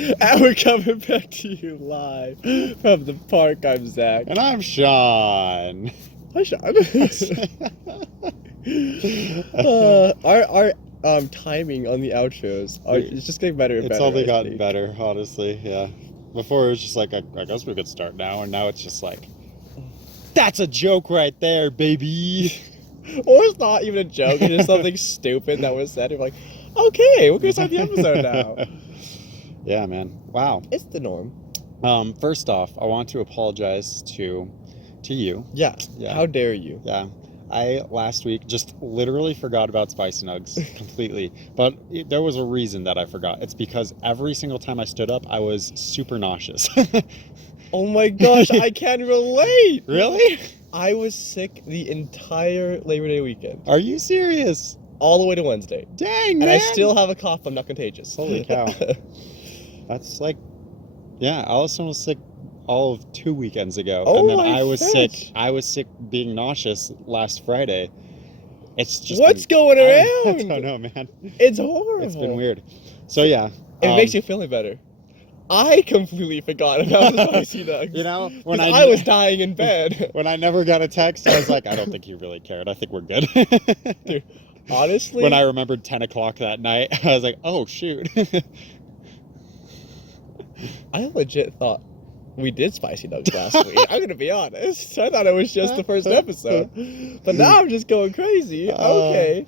And we're coming back to you live from the park. I'm Zach. And I'm Sean. Hi, Sean. Our timing on the outros it's just getting better and better. It's only gotten better, honestly. Yeah. Before it was just like, I guess we could start now, and now it's just like, that's a joke right there, baby. Or it's not even a joke. It's just something stupid that was said. You're like, okay, we're gonna start the episode now. Yeah, man. Wow. It's the norm. First off, I want to apologize to you. Yeah. How dare you? Yeah. I last week just literally forgot about Spicy Nuggs completely. But there was a reason that I forgot. It's because every single time I stood up, I was super nauseous. Oh my gosh, I can relate. Really? I was sick the entire Labor Day weekend. Are you serious? All the way to Wednesday. Dang, man. And I still have a cough. I'm not contagious. Holy cow. That's like, yeah, Allison was sick all of 2 weekends ago. Oh, and then I was sick. I was sick being nauseous last Friday. It's just what's going around? I don't know, man. It's horrible. It's been weird. So yeah. It makes you feel better. I completely forgot about the Spicy Nugs. You know, when I was dying in bed. When I never got a text, I was like, I don't think he really cared. I think we're good. Dude, honestly. When I remembered 10 o'clock that night, I was like, oh, shoot. I legit thought we did Spicy Nugs last week. I'm going to be honest. I thought it was just the first episode. But now I'm just going crazy. Okay.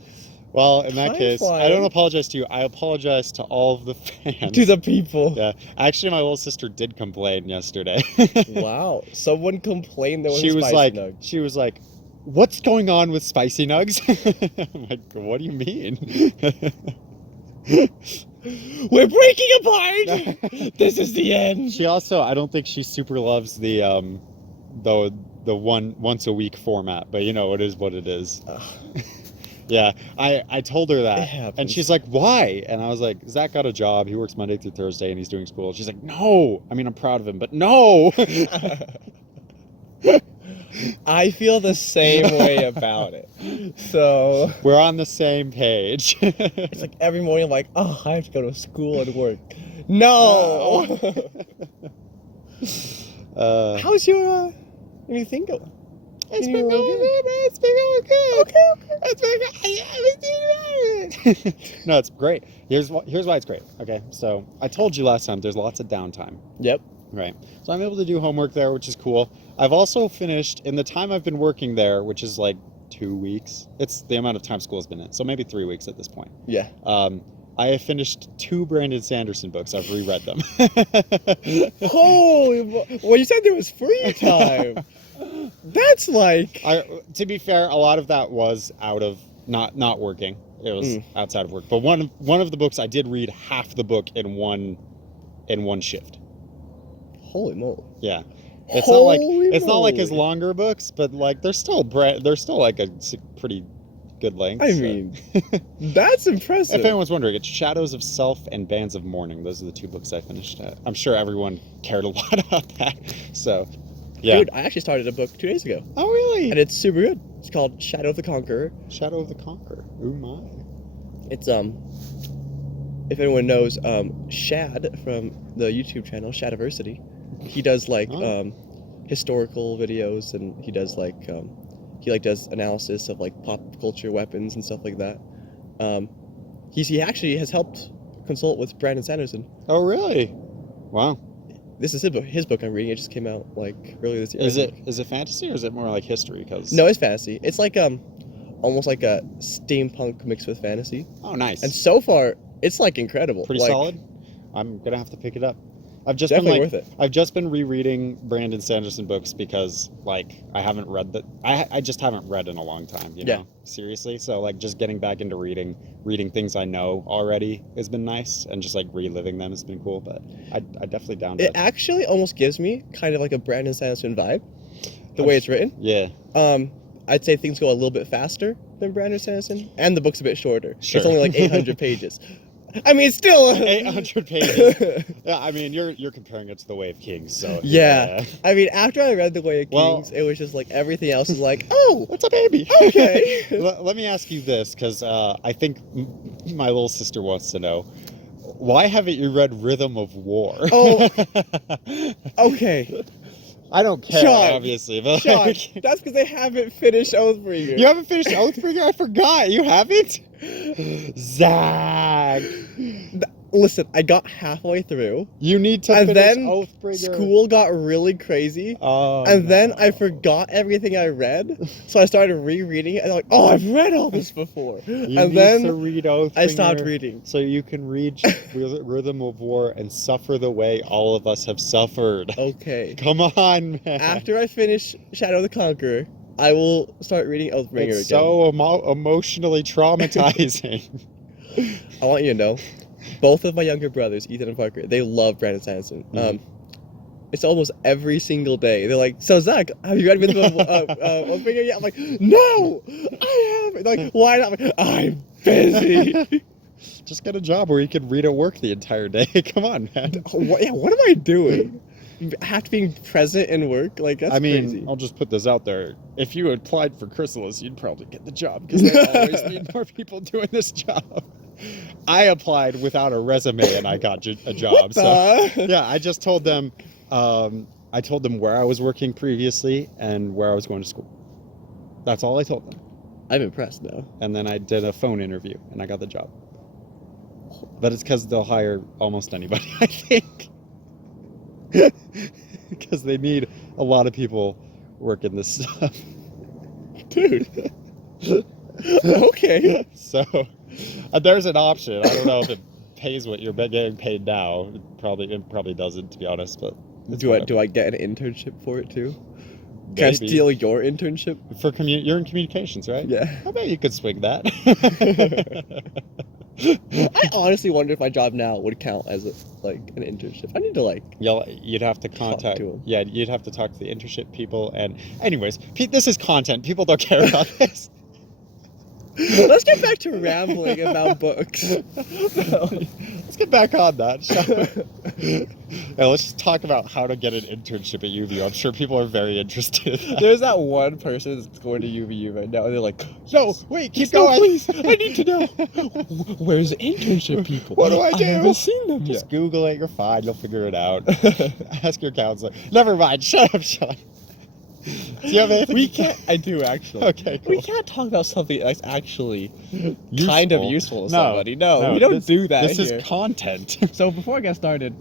Well, in that case, flying. I don't apologize to you. I apologize to all of the fans. To the people. Yeah. Actually, my little sister did complain yesterday. Wow. Someone complained there was she a was Spicy like, Nug. She was like, what's going on with Spicy Nugs? I'm like, what do you mean? We're breaking apart! This is the end! She also, I don't think she super loves the one once a week format, but you know, it is what it is. Yeah, I told her that, and she's like, why? And I was like, Zach got a job, he works Monday through Thursday, and he's doing school. She's like, no! I mean, I'm proud of him, but no! I feel the same way about it. So we're on the same page. It's like every morning I'm like, oh, I have to go to school and work. No! How's your anything going? It's been going good, man. It's been going good. Okay. It's been good. No, it's great. Here's why it's great. Okay, so I told you last time there's lots of downtime. Yep. Right. So I'm able to do homework there, which is cool. I've also finished, in the time I've been working there, which is like 2 weeks. It's the amount of time school has been in. So maybe 3 weeks at this point. Yeah. I have finished 2 Brandon Sanderson books. I've reread them. Holy, well, you said there was free time. That's like... To be fair, a lot of that was out of not working. It was outside of work. But one of the books I did read half the book in one shift. Holy moly. Yeah. It's not like his longer books, but like they're still like a pretty good length. I mean, that's impressive. If anyone's wondering, it's Shadows of Self and Bands of Mourning. Those are the 2 books I finished. I'm sure everyone cared a lot about that. So, yeah. Dude, I actually started a book 2 days ago. Oh, really? And it's super good. It's called Shadow of the Conqueror. Shadow of the Conqueror. Ooh, my. It's, if anyone knows, Shad from the YouTube channel, Shadiversity, he does, like, historical videos, and he does, like, he does analysis of, like, pop culture weapons and stuff like that. He actually has helped consult with Brandon Sanderson. Oh, really? Wow. This is his book I'm reading. It just came out, like, earlier this year. Is it fantasy, or is it more like history? No, it's fantasy. It's like, almost like a steampunk mixed with fantasy. Oh, nice. And so far, it's, like, incredible. Pretty solid? I'm gonna have to pick it up. Definitely worth it. I've just been rereading Brandon Sanderson books because, like, I haven't read I just haven't read in a long time, you know? Yeah. Seriously. So, like, just getting back into reading things I know already has been nice, and just, like, reliving them has been cool, but I definitely down to it. It actually almost gives me kind of like a Brandon Sanderson vibe, the way it's written. Yeah. I'd say things go a little bit faster than Brandon Sanderson, and the book's a bit shorter. Sure. It's only like 800 pages. I mean, it's still 800 pages. Yeah, I mean, you're comparing it to The Way of Kings, so yeah. I mean, after I read The Way of Kings, it was just like everything else is like, oh, it's a baby. Okay. Let me ask you this, because I think my little sister wants to know. Why haven't you read Rhythm of War? Oh, okay. I don't care, Sean, obviously, but Sean, like, that's because they haven't finished Oathbringer. you haven't finished Oathbringer? I forgot. You haven't? Zach. Listen, I got halfway through. You need to and finish then Oathbringer. School got really crazy. Oh, and then no. I forgot everything I read. So I started rereading it and I'm like, oh, I've read all this before. You and need then to read Oathbringer I stopped reading. so you can read Rhythm of War and suffer the way all of us have suffered. Okay. Come on, man. After I finish Shadow of the Conqueror, I will start reading Oathbringer It's again. so emotionally traumatizing. I want you to know, both of my younger brothers, Ethan and Parker, they love Brandon Sanderson. Mm-hmm. It's almost every single day. They're like, so Zach, have you read Rhythm of Oathbringer yet? I'm like, no, I haven't. They're like, why not? I'm like, I'm busy. Just get a job where you can read at work the entire day. Come on, man. What am I doing? I have to be present in work? Like, that's crazy. I'll just put this out there. If you applied for Chrysalis, you'd probably get the job because they always need more people doing this job. I applied without a resume and I got a job. So yeah, I just told them, I told them where I was working previously and where I was going to school. That's all I told them. I'm impressed now. And then I did a phone interview and I got the job. But it's because they'll hire almost anybody, I think. Because they need a lot of people working this stuff. Dude. Okay. So there's an option. I don't know if it pays what you're getting paid now. It probably doesn't, to be honest. But do I get an internship for it too? Can I steal your internship? You're in communications, right? Yeah. I bet you could swing that. I honestly wonder if my job now would count as an internship. I need to You'd have to contact. to 'em. Yeah, you'd have to talk to the internship people. And anyways, this is content. People don't care about this. Let's get back to rambling about books. Let's get back on that, shall we? Yeah, let's just talk about how to get an internship at UVU. I'm sure people are very interested. There's that one person that's going to UVU right now, and they're like, "No, wait, keep no, going, please. I need to know. Where's the internship people? What do I do? I haven't seen them Just yet." Google it. You're fine. You'll figure it out. Ask your counselor. Never mind. Shut up, Sean. Do you have anything? We can't. I do actually. Okay, cool. We can't talk about something that's actually Useful. kind of useful to No, somebody. No, no, we don't do that This here. is content. So before I get started,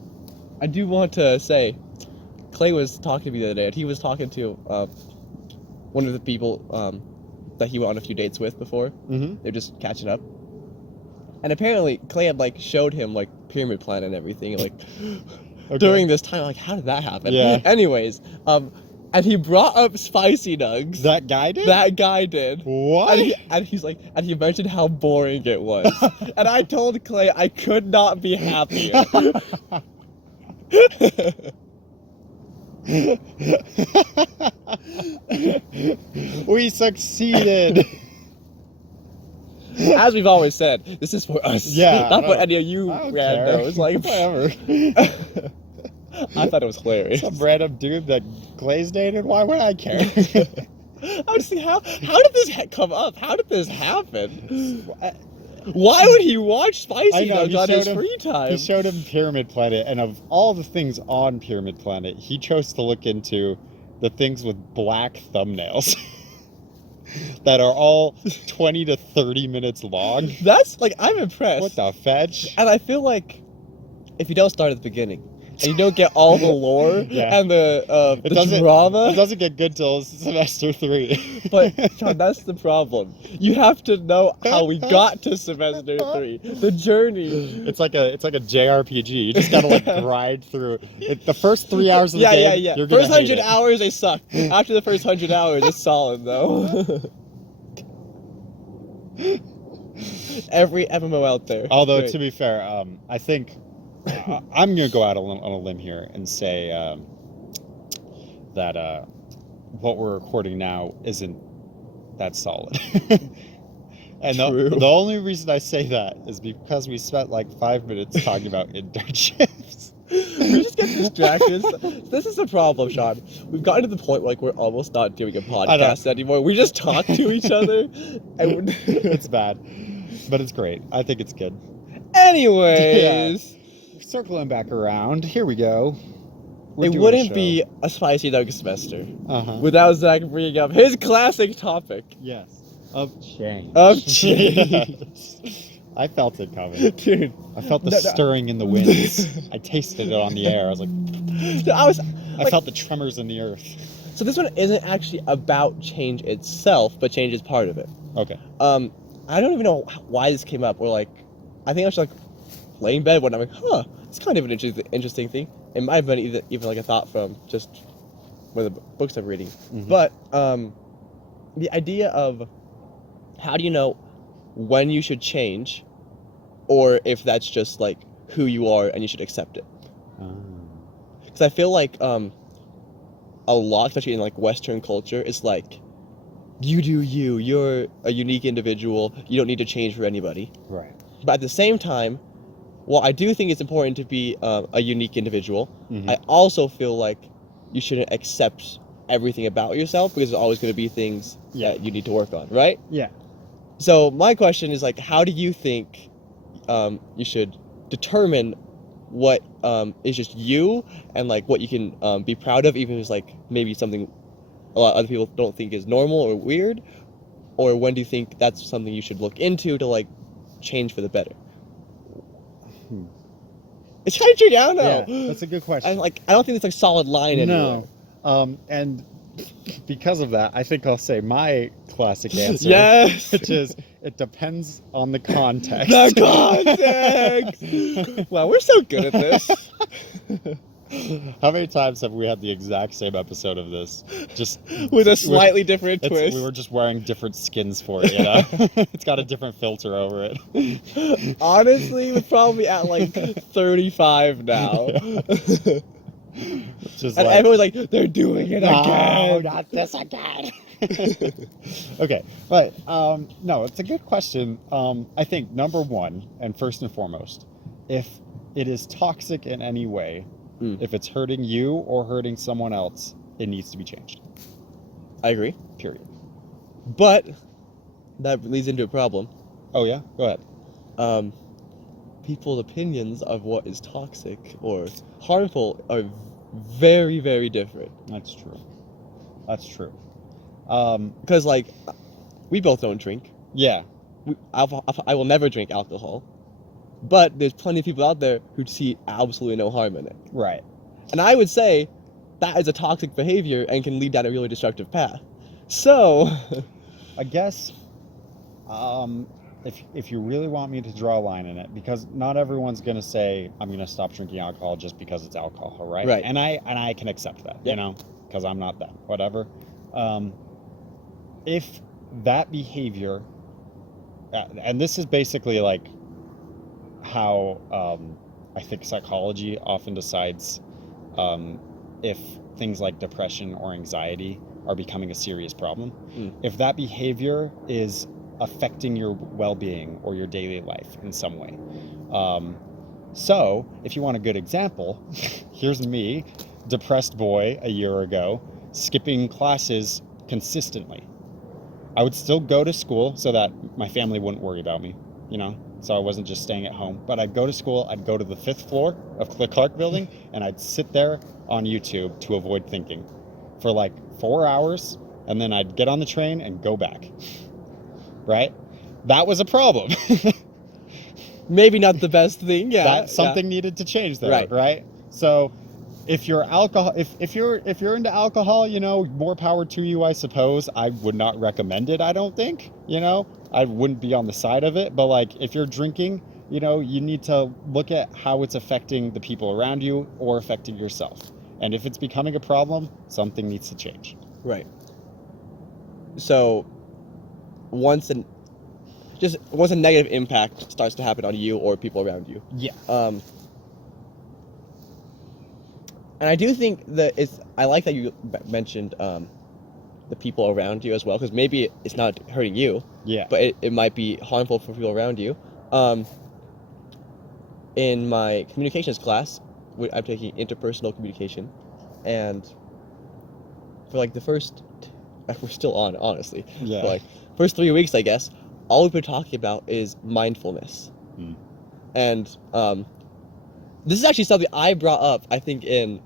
I do want to say, Clay was talking to me the other day, and he was talking to one of the people that he went on a few dates with before. Mm-hmm. They're just catching up. And apparently, Clay had showed him pyramid plan and everything Okay. during this time. Like, how did that happen? Yeah. Anyways, and he brought up spicy nugs. That guy did? That guy did. What? And he mentioned how boring it was. And I told Clay I could not be happier. We succeeded. As we've always said, this is for us. Yeah, Not for any of you I don't randos. care. Whatever. I thought it was hilarious. Some random dude that Glaze dated? Why would I care? I would see how did this come up? How did this happen? Why would he watch Spicy Nugs on his free time? He showed him Pyramid Planet, and of all the things on Pyramid Planet, he chose to look into the things with black thumbnails that are all 20 to 30 minutes long. That's I'm impressed. What the fetch? And I feel like if you don't start at the beginning and you don't get all the lore Yeah. and the It drama, doesn't get good till semester 3. but Sean, that's the problem. You have to know how we got to semester 3, the journey. It's like a JRPG. You just gotta grind through it. The first 3 hours of the game. Yeah. You're gonna First hate 100 it. hours they suck. After the first 100 hours, it's solid though. Every MMO out there. Although Great. to be fair, I think I'm gonna go out on a limb here and say that what we're recording now isn't that solid. And the only reason I say that is because we spent 5 minutes talking about internships. We just get distracted. This is the problem, Sean. We've gotten to the point where we're almost not doing a podcast anymore. We just talk to each other, and It's bad, but it's great. I think it's good. Anyways, Circling back around, here we go. It wouldn't be a spicy Nuggs semester Uh-huh. without Zach bringing up his classic topic. Yes. Of change. Of change. Yes. I felt it coming. Dude. I felt the stirring in the winds. I tasted it on the air. I was like... I felt the tremors in the earth. So this one isn't actually about change itself, but change is part of it. Okay. I don't even know why this came up, or like, I think I was like laying in bed when I'm like, it's kind of an interesting thing. It might have been even like a thought from just one of the books I'm reading. Mm-hmm. But the idea of how do you know when you should change, or if that's just like who you are and you should accept it. Because I feel like a lot, especially in like Western culture, it's like, you do you. You're a unique individual. You don't need to change for anybody. Right. But at the same time, while I do think it's important to be a unique individual, mm-hmm. I also feel like you shouldn't accept everything about yourself, because there's always going to be things that you need to work on, right? Yeah. So my question is like, how do you think you should determine what is just you, and like what you can be proud of, even if it's like maybe something a lot of other people don't think is normal or weird? Or when do you think that's something you should look into to like change for the better? It's kind of tricky. I don't know. Yeah, that's a good question. I don't think it's like solid line anymore. No. And because of that, I think I'll say my classic answer. Yes. Which is, it depends on the context. The context! Wow, we're so good at this. How many times have we had the exact same episode of this? Just with a slightly different twist. We were just wearing different skins for it, you know? It's got a different filter over it. Honestly, we're probably at like 35 now. Just and like, everyone's like, they're doing it again. No, not this again. Okay, but no, it's a good question. I think number one, and first and foremost, if it is toxic in any way, if it's hurting you or hurting someone else, it needs to be changed. I agree. Period. But that leads into a problem. Oh yeah? Go ahead. People's opinions of what is toxic or harmful are very, very different. That's true. That's true. Because like, we both don't drink. Yeah. I will never drink alcohol. But there's plenty of people out there who see absolutely no harm in it. Right. And I would say that is a toxic behavior and can lead down a really destructive path. So I guess if you really want me to draw a line in it, because not everyone's going to say, I'm going to stop drinking alcohol just because it's alcohol, right? Right. And I can accept that, you know, because I'm not them, whatever. If that behavior, and this is basically like how I think psychology often decides if things like depression or anxiety are becoming a serious problem. If that behavior is affecting your well-being or your daily life in some way. So if you want a good example, here's me, depressed boy a year ago, skipping classes consistently. I would still go to school so that my family wouldn't worry about me, you know, so I wasn't just staying at home. But I'd go to school, I'd go to the 5th floor of the Clark building, and I'd sit there on YouTube to avoid thinking for like 4 hours, and then I'd get on the train and go back. Right? That was a problem. Maybe not the best thing, yeah. That something needed to change there, right? So if you're if you're into alcohol, you know, more power to you, I suppose. I would not recommend it, I don't think, you know. I wouldn't be on the side of it, but like if you're drinking, you know, you need to look at how it's affecting the people around you or affecting yourself. And if it's becoming a problem, something needs to change. Right. So once a negative impact starts to happen on you or people around you. Yeah. And I do think that I like that you mentioned the people around you as well, because maybe it's not hurting you. Yeah. But it might be harmful for people around you. In my communications class, I'm taking interpersonal communication, and for like the first, we're still on, honestly. Yeah. For like first 3 weeks, I guess, all we've been talking about is mindfulness. And this is actually something I brought up, I think, in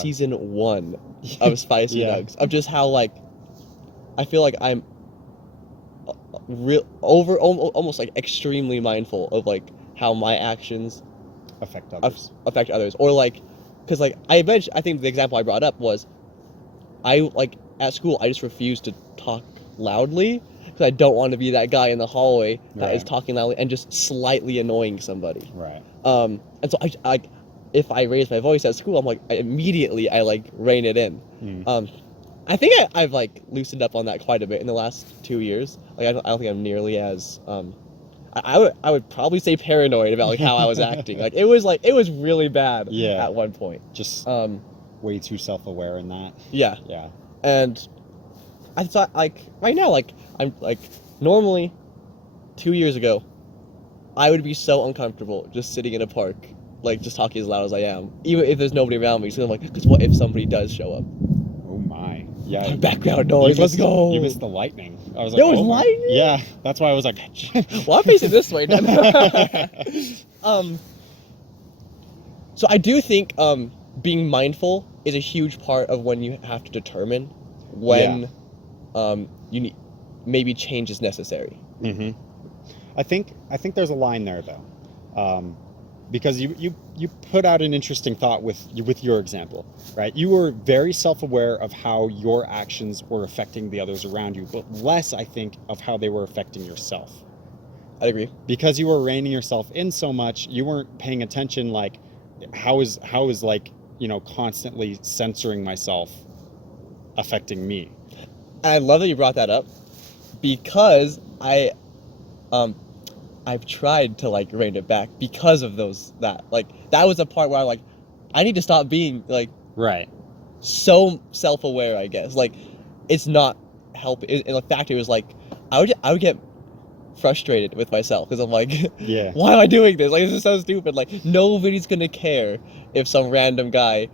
season 1 of Spicy Nuggs, of just how, like, I feel like I'm almost like extremely mindful of like how my actions affect others. Or like, because like I think the example I brought up was, I like at school I just refuse to talk loudly because I don't want to be that guy in the hallway that is talking loudly and just slightly annoying somebody. Right. And so I if I raise my voice at school, I'm like immediately I like rein it in. I think I've like loosened up on that quite a bit in the last 2 years. Like I don't think I'm nearly as I would probably say paranoid about like how I was acting. Like it was really bad at one point. Just way too self-aware in that. Yeah. Yeah. And I thought like right now like I'm like normally 2 years ago I would be so uncomfortable just sitting in a park like just talking as loud as I am, even if there's nobody around me. So I'm like, because what if somebody does show up? Oh my. Yeah. Background noise. Let's go. You missed the lightning. I was like, there was lightning? Yeah. That's why I was like, well, I'm facing this way then. So I do think being mindful is a huge part of when you have to determine when you need maybe change is necessary. Mm-hmm. I think there's a line there though. Because you put out an interesting thought with your example, right? You were very self-aware of how your actions were affecting the others around you, but less, I think, of how they were affecting yourself. I agree. Because you were reining yourself in so much, you weren't paying attention, like, how is like, you know, constantly censoring myself affecting me? I love that you brought that up, because I've tried to like rein it back because of that was a part where I'm like, I need to stop being like so self-aware, I guess. Like it's not helping. In fact, it was like I would get frustrated with myself because I'm like, why am I doing this? Like this is so stupid. Like nobody's gonna care if some random guy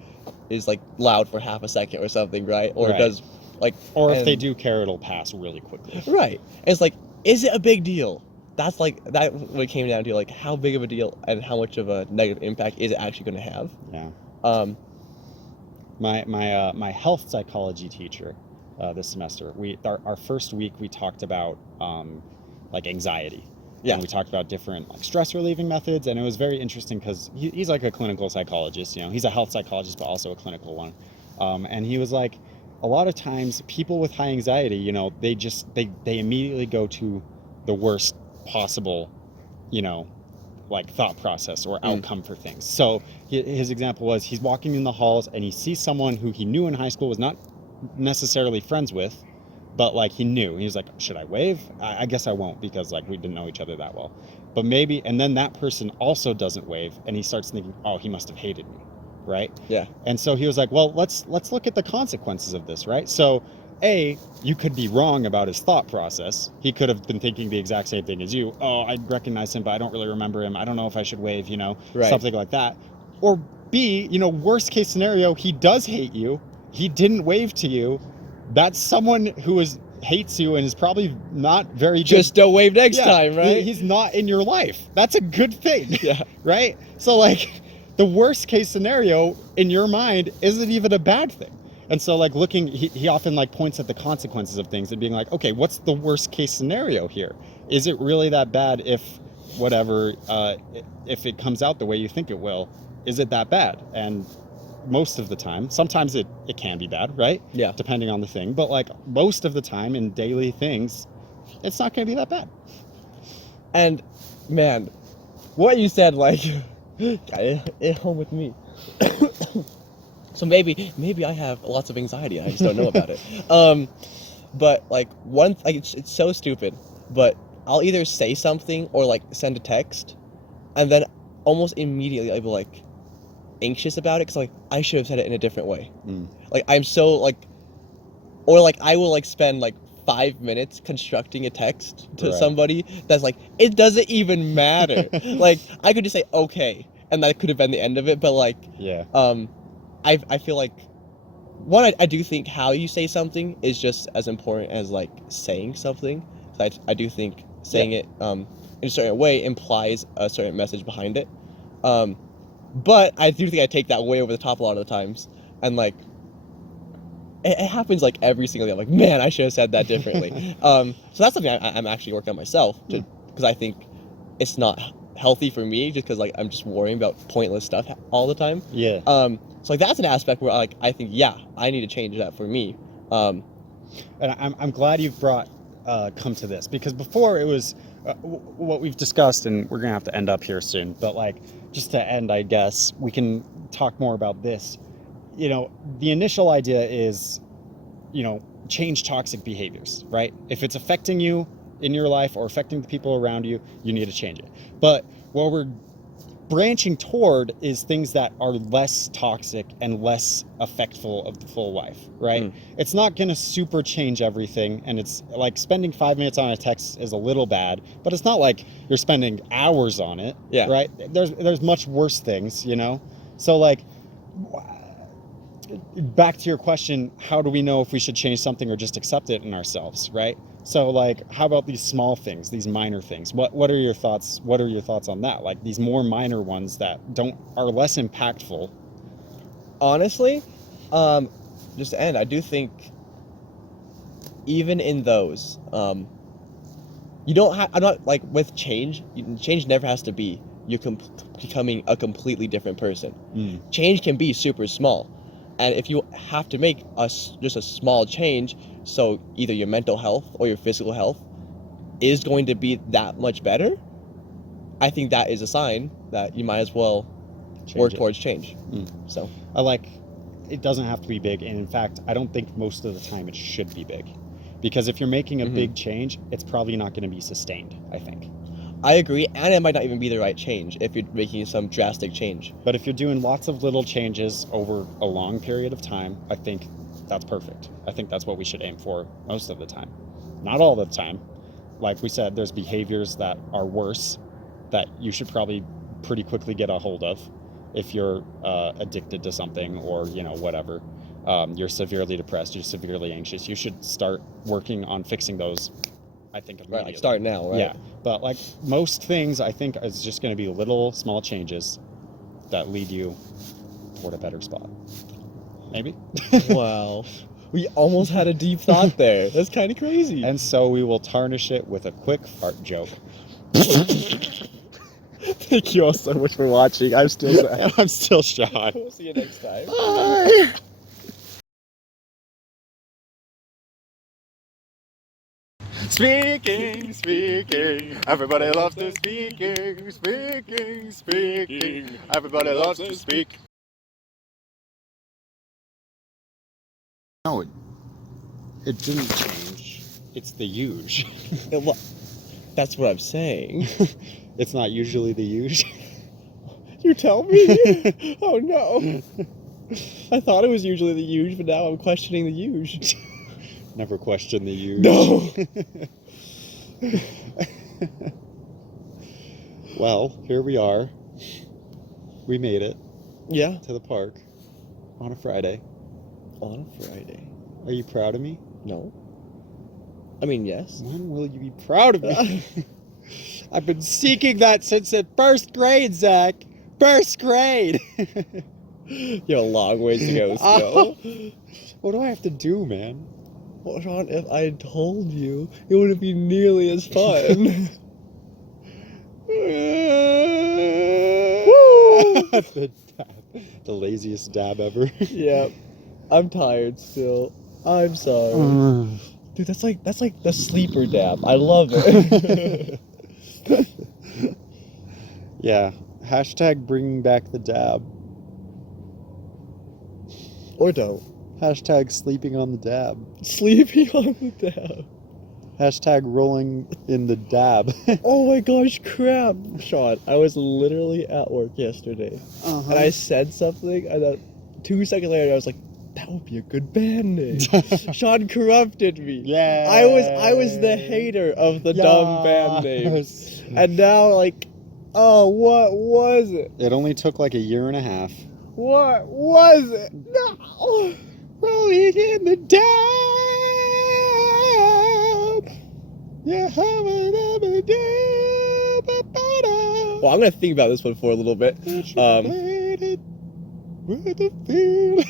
is like loud for half a second or something, right? Or does like, or if they do care, it'll pass really quickly. Right. And it's like, is it a big deal? That's like that what it came down to, like how big of a deal and how much of a negative impact is it actually going to have? Yeah. My health psychology teacher this semester, our first week we talked about like anxiety. Yeah. And we talked about different like stress relieving methods, and it was very interesting because he's like a clinical psychologist. You know, he's a health psychologist but also a clinical one. And he was like, a lot of times people with high anxiety, you know, they immediately go to the worst possible, you know, like thought process or outcome for things. So his example was he's walking in the halls and he sees someone who he knew in high school, was not necessarily friends with, but like he knew. He was like, should I wave? I guess I won't because like we didn't know each other that well. But maybe, and then that person also doesn't wave and he starts thinking, oh, he must have hated me, right? Yeah. And so he was like, well, let's look at the consequences of this, right? So you could be wrong about his thought process. He could have been thinking the exact same thing as you. Oh, I recognize him, but I don't really remember him. I don't know if I should wave, you know, something like that. Or B, you know, worst case scenario, he does hate you. He didn't wave to you. That's someone who hates you and is probably not very good. Just don't wave next time, right? He's not in your life. That's a good thing. Yeah. Right? So like the worst case scenario in your mind isn't even a bad thing. And so like he often like points at the consequences of things and being like, okay, what's the worst case scenario here? Is it really that bad if it comes out the way you think it will? Is it that bad? And most of the time, sometimes it can be bad, right? Yeah. Depending on the thing. But like most of the time in daily things, it's not going to be that bad. And man, what you said like it home with me. So maybe I have lots of anxiety. I just don't know about it. But like it's so stupid. But I'll either say something or like send a text, and then almost immediately I'll be like anxious about it because like I should have said it in a different way. Like I'm so like, or like I will like spend like 5 minutes constructing a text to somebody that's like it doesn't even matter. Like I could just say okay, and that could have been the end of it. But like I feel like, one, I do think how you say something is just as important as like saying something. So I do think saying it in a certain way implies a certain message behind it. But I do think I take that way over the top a lot of the times, and like it happens like every single day. I'm like, man, I should have said that differently. So that's something I'm actually working on myself, because I think it's not healthy for me, just because like I'm just worrying about pointless stuff all the time. Yeah. So like that's an aspect where like I think I need to change that for me. And I'm glad you've brought come to this, because before it was what we've discussed, and we're gonna have to end up here soon. But like, just to end, I guess we can talk more about this. You know, the initial idea is, you know, change toxic behaviors, right? If it's affecting you in your life or affecting the people around you, you need to change it. But what we're branching toward is things that are less toxic and less effectful of the full life, right? It's not going to super change everything, and it's like spending 5 minutes on a text is a little bad, but it's not like you're spending hours on it, right? There's much worse things, you know? So like, back to your question, how do we know if we should change something or just accept it in ourselves, right? So like, how about these small things, these minor things? What are your thoughts? What are your thoughts on that? Like these more minor ones that are less impactful. Honestly, just to end, I do think even in those, you don't have. I'm not like with change. Change never has to be you becoming a completely different person. Change can be super small. And if you have to make just a small change, so either your mental health or your physical health is going to be that much better, I think that is a sign that you might as well work towards change. So I like, it doesn't have to be big. And in fact, I don't think most of the time it should be big. Because if you're making a big change, it's probably not going to be sustained, I think. I agree, and it might not even be the right change if you're making some drastic change. But if you're doing lots of little changes over a long period of time, I think that's perfect. I think that's what we should aim for most of the time. Not all the time. Like we said, there's behaviors that are worse that you should probably pretty quickly get a hold of if you're addicted to something, or, you know, whatever. You're severely depressed, you're severely anxious. You should start working on fixing those, I think, immediately. Right, like start now, right? Yeah, but like most things, I think is just going to be little small changes that lead you toward a better spot. Maybe. Wow, we almost had a deep thought there. That's kind of crazy. And so we will tarnish it with a quick fart joke. Thank you all so much for watching. I'm still sad. I'm still Sean. We'll see you next time. Bye. Speaking, everybody loves to speaking, everybody loves to speak. No, it didn't change. It's the huge. That's what I'm saying. It's not usually the huge. You tell me? Oh no. I thought it was usually the huge, but now I'm questioning the huge. Never question the huge. No. Well, here we are. We made it. Yeah. To the park on a Friday. On a Friday. Are you proud of me? No. I mean, yes. When will you be proud of me? I've been seeking that since the first grade, Zach. First grade. You have a long ways to go still. What do I have to do, man? Well, Sean, if I had told you, it wouldn't be nearly as fun. The laziest dab ever. Yep. I'm tired still. I'm sorry. Dude, that's like the sleeper dab. I love it. Yeah. Hashtag bringing back the dab. Or don't. Hashtag sleeping on the dab. Sleeping on the dab. Hashtag rolling in the dab. Oh my gosh, crap. Sean, I was literally at work yesterday. And I said something, and then 2 seconds later I was like, that would be a good band name. Sean corrupted me. Yeah. I was the hater of the dumb band names. And now, like, oh, what was it? It only took like a year and a half. What was it? No. Rolling in the dab. Yeah, Well, I'm gonna think about this one for a little bit. With a feel.